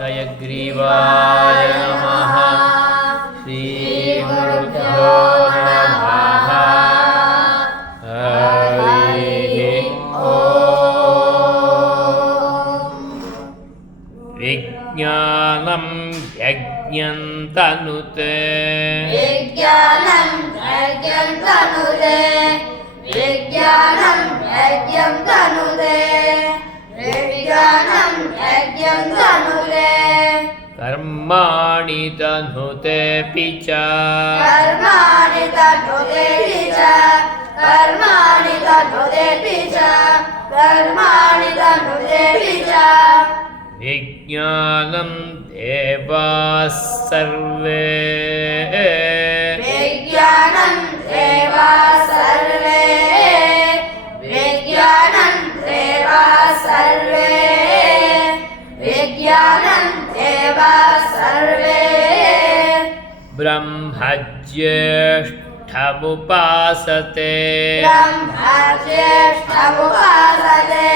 हयग्रीवाय नमः। श्रीगुरुभ्यो नमः। हरिः ॐ। विज्ञानं यज्ञं तनुते विज्ञानं यज्ञं तनुते विज्ञानं यज्ञं तनुते विज्ञानं यज्ञं तनुते कर्माणि तनुतेऽपि च कर्माणि तनुतेऽपि च कर्माणि तनुतेऽपि च कर्माणि तनुतेऽपि च विज्ञानं देवाः सर्वे विज्ञानं देवाः सर्वे विज्ञानं देवाः सर्वे विज्ञानं देवाः सर्वे ब्रह्मज्येष्ठमुपासते ब्रह्मज्येष्ठमुपासते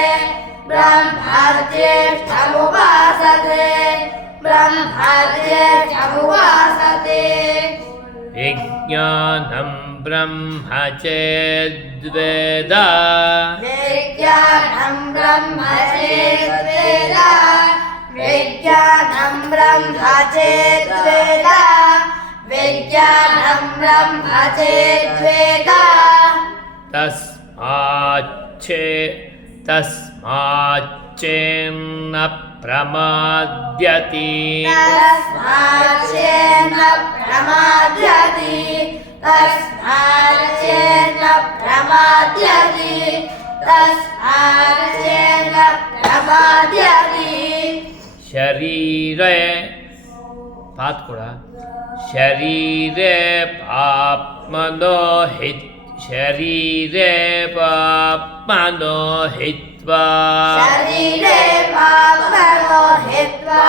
ब्रह्मज्येष्ठमुपासते ब्रह्मज्येष्ठमुपासते विज्ञानं ब्रह्म चेद्वेद विज्ञानं ब्रह्म चेद्वेद विज्ञानं ब्रह्म चेद्वेद विज्ञानं ब्रह्म चेद्वेद तस्माच्चेन्न प्रमाद्यति तस्माच्चेन्न प्रमाद्यति तस्माच्चेन्न प्रमाद्यति तस्माच्चेन्न प्रमाद्यति शरीरे बात कोड़ा शरीरे पाप्मनो हित शरीरे पाप्मनो हित्वा शरीरे पाप्मनो हित्वा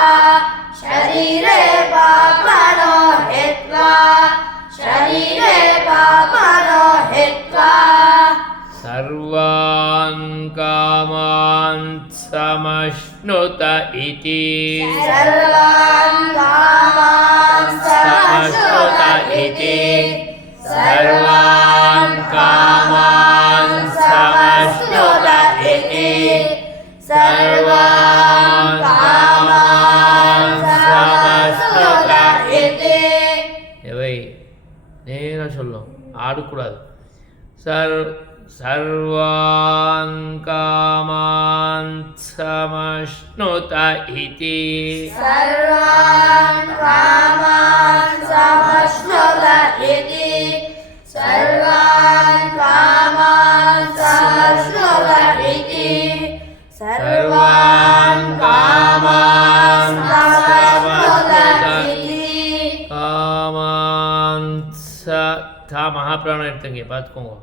शरीरे पाप्मनो हित्वा शरीरे पाप्मनो हित्वा सर्वान् कामान् समश्नुत इति सर्वान् कामान् समश्नुत इति सर्वान् कामान् समश्नुत इति सर्वान् कामान् समश्नुत इति एवै नेना சொல்லும் ஆடக்கூடாது सर्वान् कामान् समश्नुत इति सर्वान् कामान् समश्नुत इति सर्वान् कामान् समश्नुत इति सर्वान् कामान् समश्नुत इति कामान् था महाप्राण इर्तंगे बात कहूँगा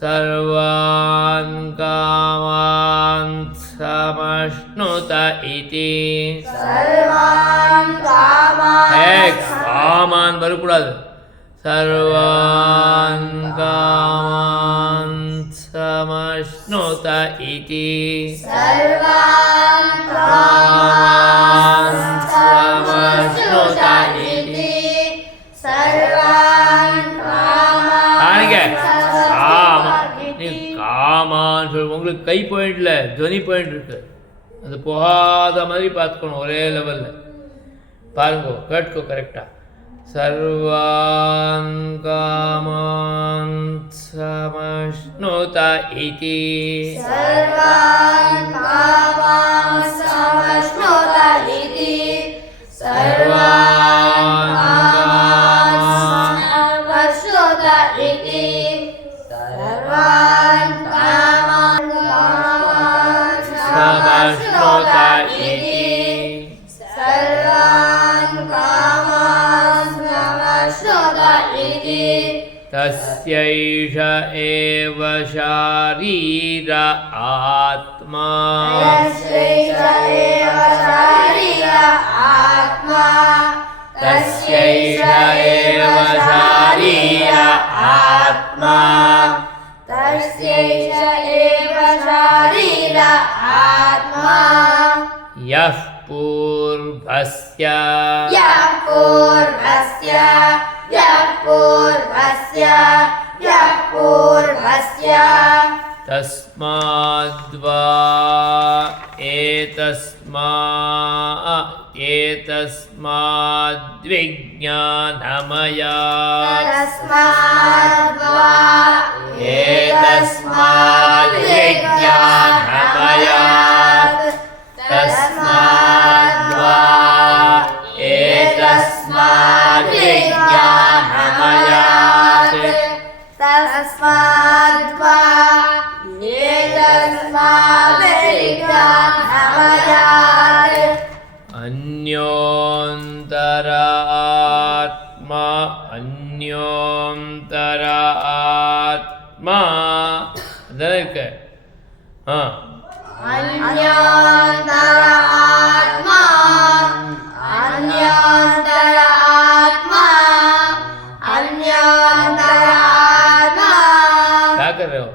सर्वान् कामान् समश्नुत इति सर्वान् कामान् कामान् बरकूडादु सर्वान् कामान् समश्नुत इति सर्वान् कामान् समश्नुत इति सर्वान् कामान् காமான்னு சொல்லி உங்களுக்கு கை பாயிண்டில் துவனி பாயிண்ட் இருக்கு அது போகாத மாதிரி பார்த்துக்கணும் ஒரே லெவலில் பாருங்கோ கேட்டுக்கோ கரெக்டாக सर्वान् कामान् समश्नुत इति सर्वान् कामान् समश्नुत इति सर्वान् कामान् समश्नुत इति सर्वान् कामान् समश्नुत इति सर्वान् कामान् समश्नुत इति तस्यैष एव शारीर आत्मा तस्यैष एव शारीर आत्मा तस्यैष एव शारीर आत्मा तस्यैष एव शारीर आत्मा यः पूर्वस्य यः पूर्वस्य यः पूर्वस्य यः पूर्वस्य तस्माद्वा एतस्माद्विज्ञानमयात् तस्माद्वा एतस्माद्विज्ञानमयात् तस्माद्वा एतस्माद्विज्ञानमयात् तस्माद्वा एतस्माद्विज्ञानमयात् अन्योन्तरात्मा ಅದಕ್ಕೆ अन्योन्तर आत्मा अन्योन्तर आत्मा अन्योन्तर आत्मा क्या कर रहे हो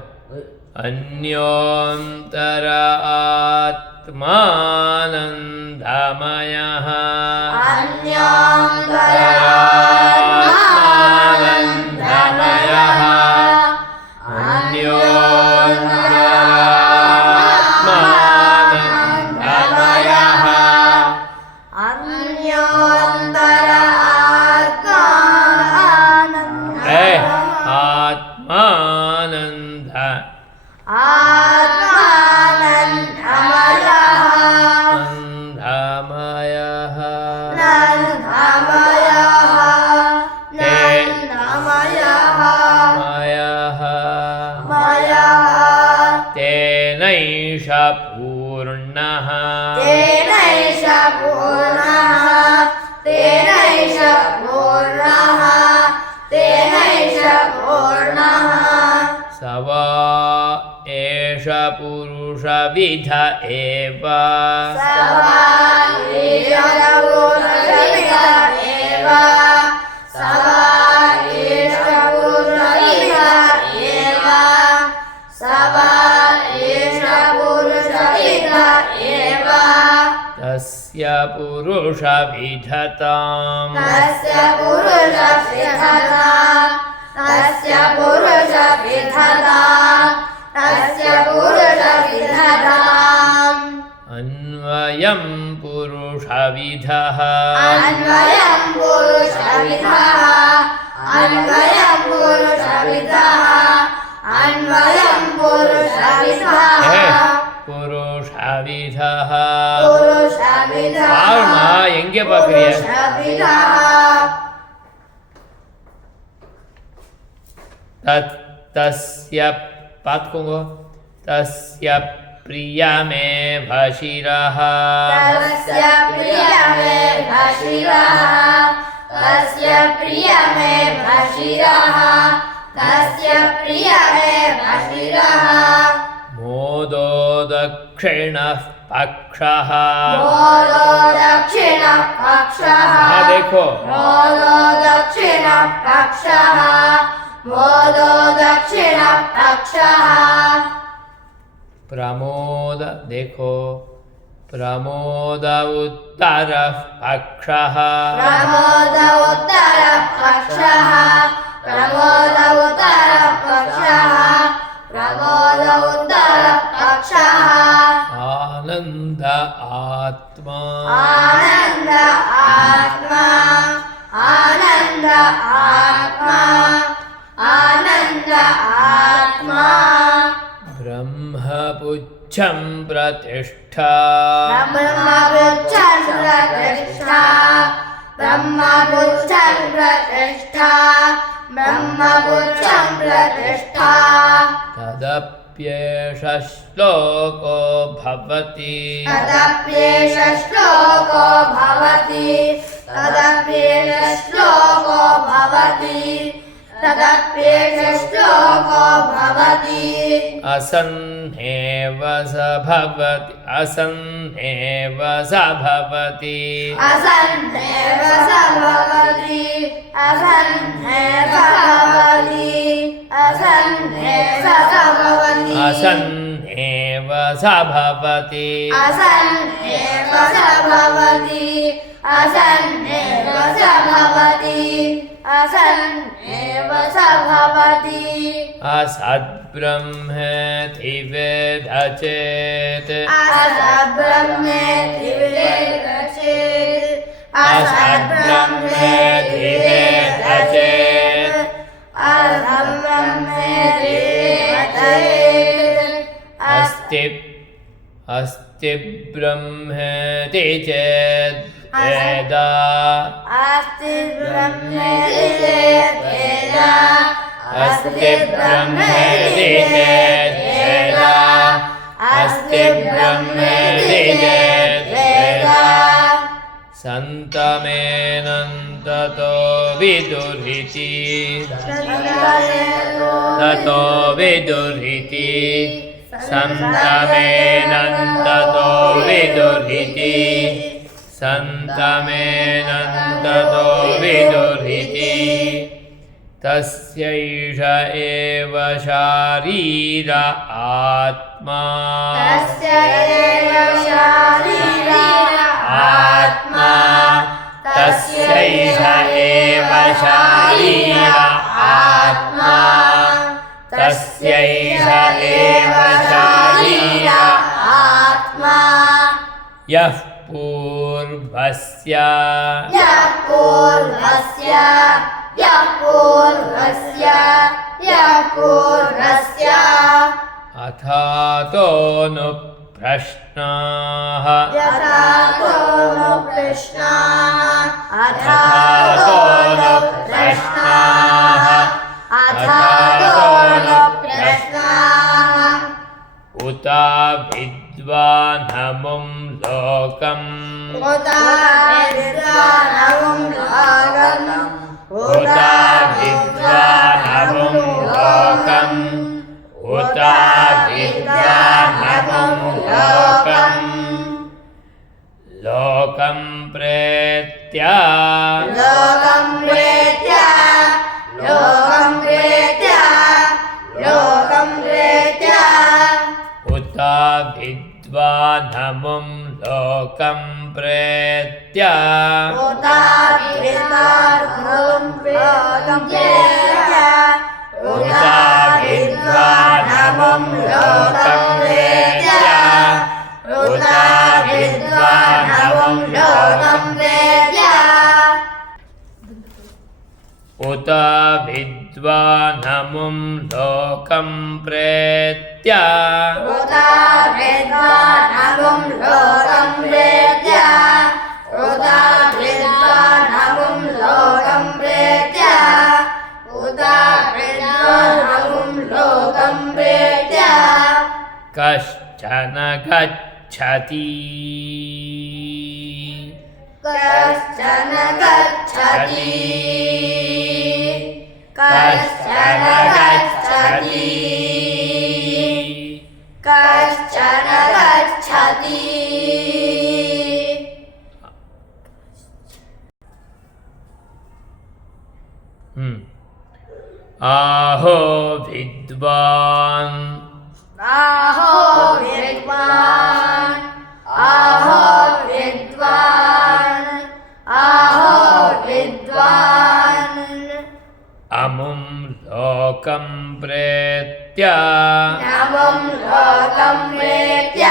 अन्योन्तर आत्मानन्दमयः अन्योन्तर आत्मानन्दमयः पूर्णः तेनैष पूर्णः तेनैष पूर्णः तेनैष पूर्णः स वा एष पुरुषविध एव स वा एष पुरुषविद एव स वा एष पुरुषविद एव स वा तस्य पुरुषविधताम् तस्य पुरुषविधताम् तस्य पुरुषविधताम् तस्य पुरुषविधताम् अन्वयं पुरुषविधः अन्वयं पुरुषविधः अन्वयं पुरुषविधः अन्वयं पुरुषविधः पुरुषविधः पुरुषविधः பாருமா எங்கே பார்க்கறியா तस्य பார்த்துக்கோங்க तस्य प्रियमेव शिरः तस्य प्रियमेव शिरः तस्य प्रियमेव शिरः तस्य प्रियमेव शिरः मोदो दक्षिणः पक्षः मोदो दक्षिणः पक्षः देखो मोदो दक्षिणः पक्षः मोदो दक्षिणः पक्षः प्रमोद देखो प्रमोद उत्तरः पक्षः प्रमोद उत्तरः पक्षः प्रमोद उत्तरः पक्षः प्रमोद उत्तरः पक्षः आनन्द आत्मा आनन्द आत्मा आनन्द आत्मा आनन्द आत्मा ब्रह्मपुच्छं प्रतिष्ठा ब्रह्मपुच्छं प्रतिष्ठा ब्रह्मपुच्छं प्रतिष्ठा ब्रह्मपुच्छं प्रतिष्ठा तदप्येष श्लोको भवति तदप्येष श्लोको भवति तदप्येष श्लोको भवति तदप्येष श्लोको भवति असन्नेव स भवति असन्नेव स भवति असन्नेव स भवति असन्नेव भवति असन्नेव स भवति असन्नेव असन्नेव स भवति असन्नेव स भवति असन्नेव स भवति असन्नेव स भवति असद्ब्रह्मेति वेद चेत् असद्ब्रह्मेति वेद चेत् असद्ब्रह्मेति वेद चेत् असद्ब्रह्मेति वेद चेत् अस्ति ब्रह्मेति चेत् वेद अस्ति ब्रह्मेति चेत् वेद अस्ति ब्रह्मेति चेत् वेद अस्ति ब्रह्मेति चेत् वेद सन्तमेनन्ततो विदुरिति ततो विदुरिति सन्तमेनन्ततो विदुरिति सन्तमेनन्ततो विदुरिति तस्यैष एव शारीर आत्मा तस्य एव शारीर आत्मा तस्यैष एव शारीर आत्मा तस्यैष एव शारीर आत्मा यः पूर्वस्य यः पूर्वस्य यः पूर्वस्य यः पूर्वस्य अथातोऽनु प्रश्नाः यथा तोनु प्रश्नाः अथातोनु प्रश्नाः अथातोनु प्रश्नाः उत विद्वानमुं लोकम् उत विद्वानमुं लोकम् उत विद्वानमुं लोकम् उत विद्वानमुं लोकम् लोकं प्रेत्य लोकं प्रेत्य लोकं प्रेत्य लोकं प्रेत्य उत विद्वानमुं लोकं प्रेत्य उत विद्वानमुं प्रेत्य उत विद्वानमुं लोकं प्रेत्य उत विद्वानमुं लोकं प्रेत्य उत विद्वानमुं लोकं प्रेत्य उत विद्वानमुं लोकं प्रेत्य उत विद्वानमुं लोकं प्रेत्य उत विद्वानमुं लोकं प्रेत्य कश्चन गच्छति कश्चन गच्छति कश्चन गच्छति कश्चन गच्छति आहो विद्वान् आहो विद्वान् आहो विद्वान् आहो विद्वान् अमुं लोकं प्रेत्य नमुं लोकं प्रेत्य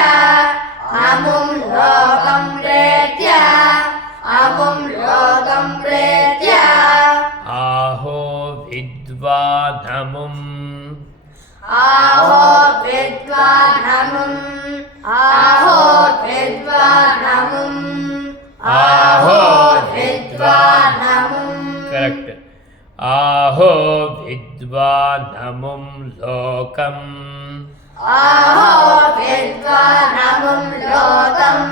अमुं लोकं प्रेत्य अमुं लोकं प्रेत्य आहो विद्वानमुं आहो विद्वानमुं आहो विद्वानमुं आहो विद्वानमुं करेक्ट आहो विद्वानमुं लोकम् आहो विद्वानमुं लोकम्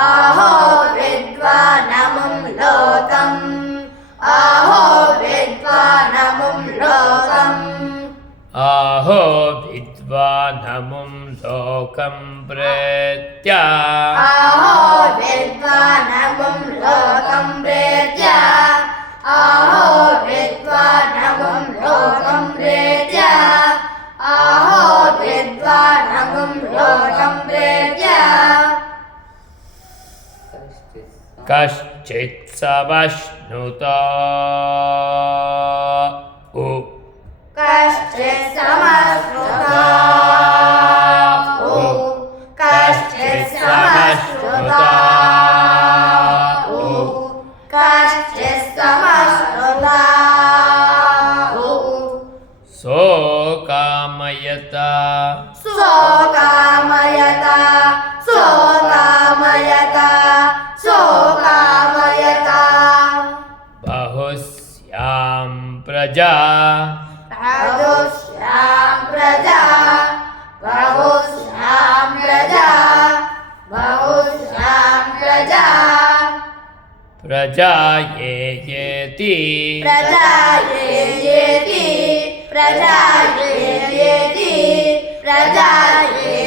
आहो विद्वानमुं लोकम् आहो विद्वानमुं लोकम् आहो विद्वानमुं लोकं प्रेत्य आहो विद्वानमुं लोकं प्रेत्य आहो विद्वानमुं लोकं प्रेत्य आहो विद्वानमुं कश्चित् समश्नुता उ कश्चित् समश्नुता कश्चित् समश्नुता कश्चित् समश्नुता सोकामयता सोकामयता सोकामयता सोकामयता बहुस्यां प्रजा बहुश्यां प्रजा बहुश्यां प्रजा बहुश्यां प्रजा प्रजायेति प्रजायेति प्रजायेति प्रजायेति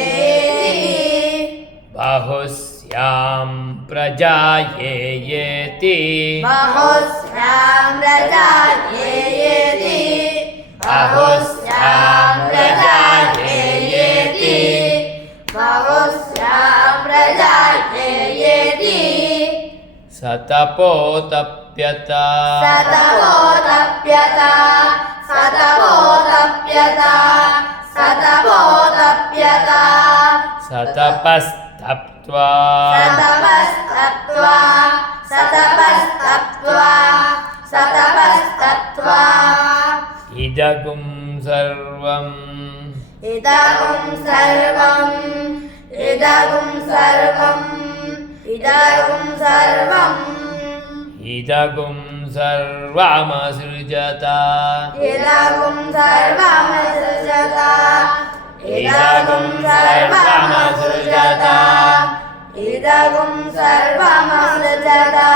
बहुस्यां प्रजायेति बहुश्यां प्रजायेति बहुश्यां प्रजायेति बहुश्यां प्रजायेति सतपोतप्यता सतपोतप्यता सतपोतप्यता सतपोतप्यता सतपस्तप्त्वा सतपस्तप्त्वा सतपस्तप्त्वा सतपस्तप्त्वा इदगुं सर्वम् इदगुं सर्वम् इदगुं सर्वम् इदगुं सर्वम् इदगुं सर्वमसृजता इदगुं सर्वमसृजता इदगुं सर्वमसृजता इदगुं सर्वमसृजता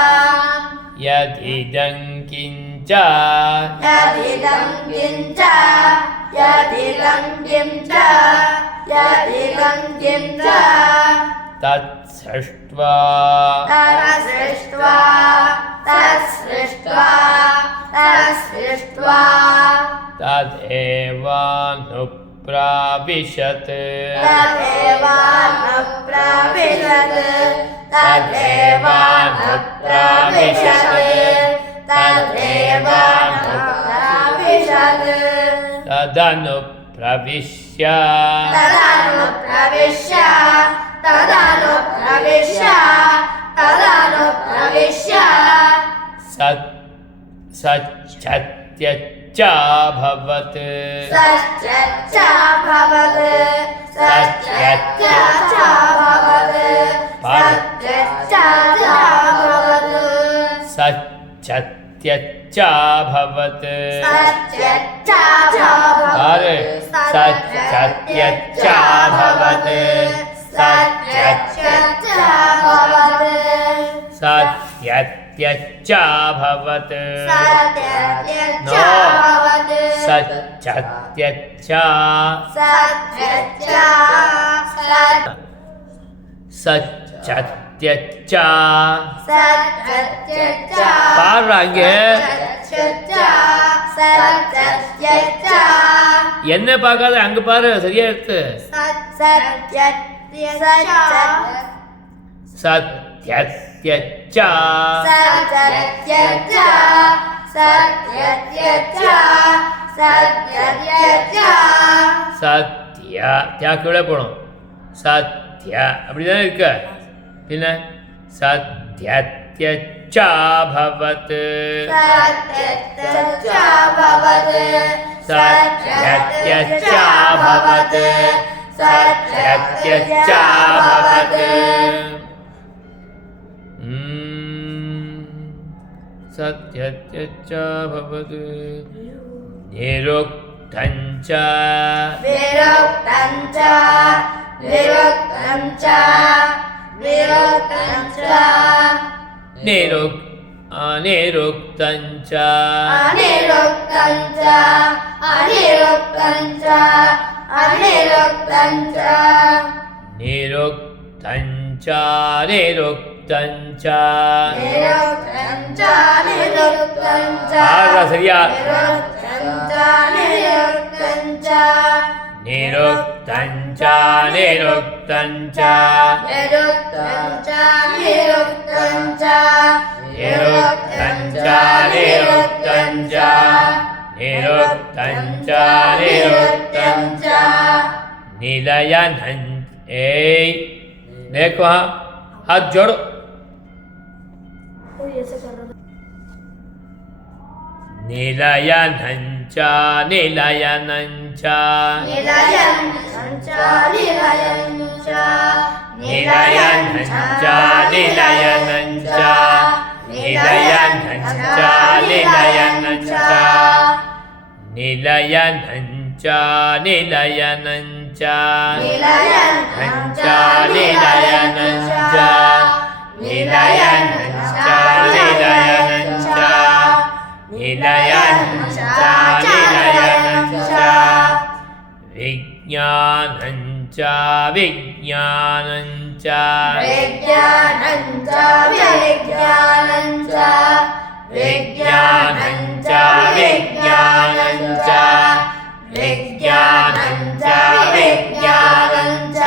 यदिदं किञ्च यदिदं किञ्च यदिदं किञ्च यदिदं किञ्च तत्सृष्ट्वा तत्सृष्ट्वा तत्सृष्ट्वा तत्सृष्ट्वा तदेवानुप्राविशत् तदेवानुप्राविशत् तदेवानुप्राविशत् तदेवानुप्राविशत् तदनुप्रविश्य तदनुप्रविश्य तदनुप्रविश्य तदनुप्रविश्य सच्चत्यच्चाभवत् सच्चच्चाभवत् सच्चच्चाभवत् सच्चच्चाभवत् सच्चत्यच्चाभवत् सच्चच्चाभवत् अरे सच्चत्यच्चाभवत् सच्चच्चाभवत् सत्यत्यच्चाभवत् सत्यत्यच्चाभवत् सच्चत्यच्चा सच्चच्चा सच्चत्यच्चा सच्चच्चा பாடுறாங்க सच्चच्चा सच्चच्चा என்ன பார்க்காத அங்க பாரு சரியா இருக்கு सच्चत्यच्चा सत्यत्यच्चा सच्चत्यच्चा सच्चत्यच्चा सच्चत्यच्चा சத்ய தியாக்கு போகணும் சத்ய அப்படிதானே இருக்க பின்ன सत्यत्यच्चाभवत् सत्यत्यच्चाभवत् सत्यत्यच्चाभवत् सत्यत्यच्चाभवत् सत्यत्यच्चाभवत् निरुक्तञ्च विरुक्तञ्च विरुक्तञ्च विरुक्तञ्च अनिरुक्तञ्च अनिरुक्तञ्च अनिरुक्तञ्च अनिरुक्तञ्च निरुक्तञ्च निरुक्तञ्च निरुक्तञ्च निरुक्तञ्च சரியா निरुक्तञ्च निरुक्तञ्च निरुक्तञ्च निरुक्तं च निरुक्तं च निरुक्तं च निरुक्तं च निरुक्तं च निरुक्तं च निरुक्तं च निलयनं देखो हाँ हाथ जोड़ो निलयनं च निलयनं च निलयनं च निलयनं च निलयनं च निलयनं च निलयनं च निलयनं च निलयनं च निलयनं च निलयनं च निलयनं च निलयनं च निलयनं च निलयनं च निलयनं च विज्ञानं च विज्ञानं च विज्ञानं च विज्ञानं च विज्ञानं च विज्ञानं च विज्ञानं च विज्ञानं च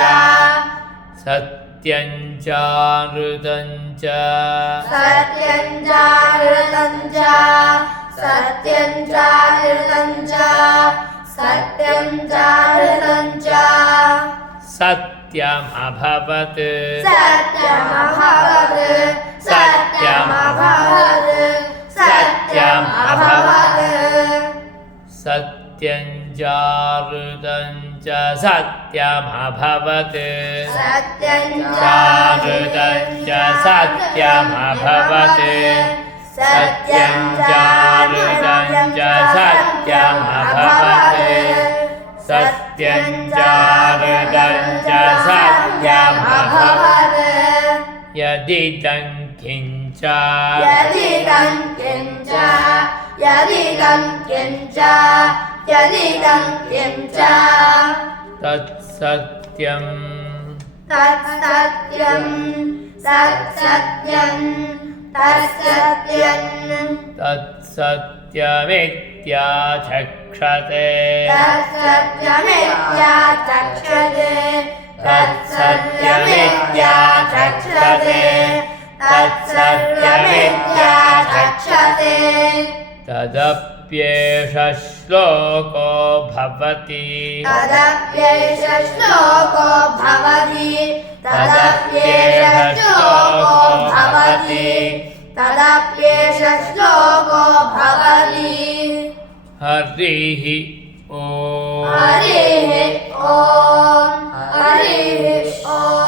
सत्यं च ऋतं च सत्यं च ऋतं च सत्यं च ऋतं च सत्यं च ऋतं च सत्यमभवत् सत्यमभवत् सत्यमभवत् सत्यमभवत् सत्यं च ऋतं च सत्यमभवत् सत्यं च ऋतं च सत्यमभवत् सत्यं च ऋतं च सत्यमभवत् सत्यं च ऋतं च सत्यमभवत् यदिदं किञ्च यदिदं किञ्च यदिदं किञ्च यदिदं किञ्च तत्सत्यं तत्सत्यं तत्सत्यं तत्सत्यं तत्सत्यमित्याचक्षते तत्सत्यमित्याचक्षते तत्सत्यमित्याचक्षते तत्सत्यमित्याचक्षते तदप्येष श्लोको भवति तदप्येष श्लोको भवति तदप्येष श्लोको भवति तदप्येष श्लोको भवति हरिः ॐ हरिः ॐ हरिः ॐ